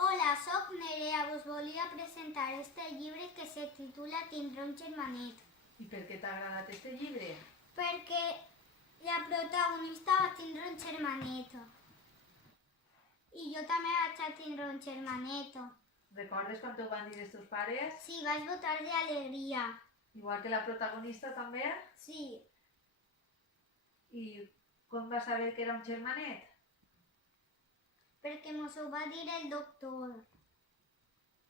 Hola, soc Nerea. Vos volia presentar este llibre que se titula Tindré un germanet. I per què t'ha agradat este llibre? Perquè la protagonista va tindre un germanet. I jo també vaig tindre un germanet. Recordes quan t'ho van dir els teus pares? Sí, vaig votar d'alegria. Igual que la protagonista també? Sí, I com vas saber que era un germanet? perquè mos ho va dir el doctor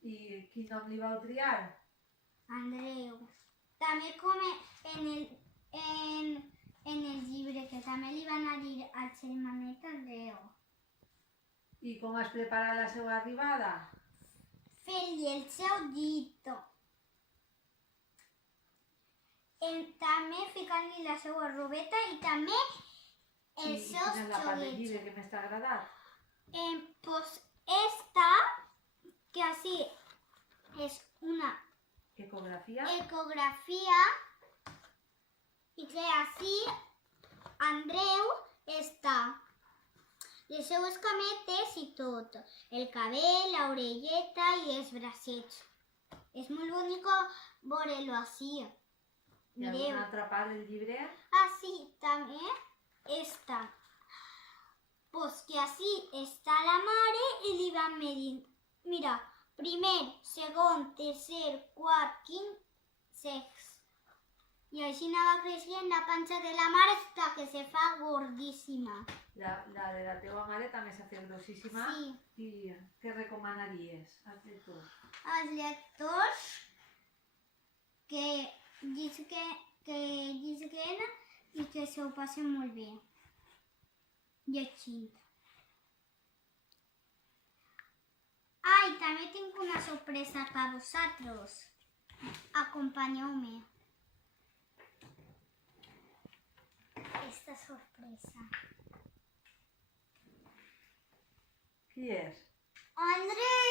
I quin nom li vau triar? Andreu. També com en el llibre, que també li van a dir al germanet Andreu. I com has preparat la seva arribada? Fent-li el seu llit. També ficant-li la seva robeta i també els I seus quina és la part del xoguets. llibre que més t'ha agradat? Pues esta, que así es una Ecografia? ecografía y que así Andreu està les seues cametes i tot, el cabell, l'orelleta i els bracets. És molt bonic veure-lo així. Hi ha alguna altra part del llibre? Así també està. Pues que así està la mare i li van medir. Mira, primer, segon, tercer, quart, quint, sext. I així anava creixent la panxa de la mare fins que se fa gordíssima. La de la teva mare també s'ha fet grossíssima? Sí. I què recomanaries als lectors? Els lectors que llisguen i que s'ho passen molt bé llegint. Ai, també tinc una sorpresa per vosaltres. Acompanyeu-me. Esta sorpresa. Qui és? Andreu!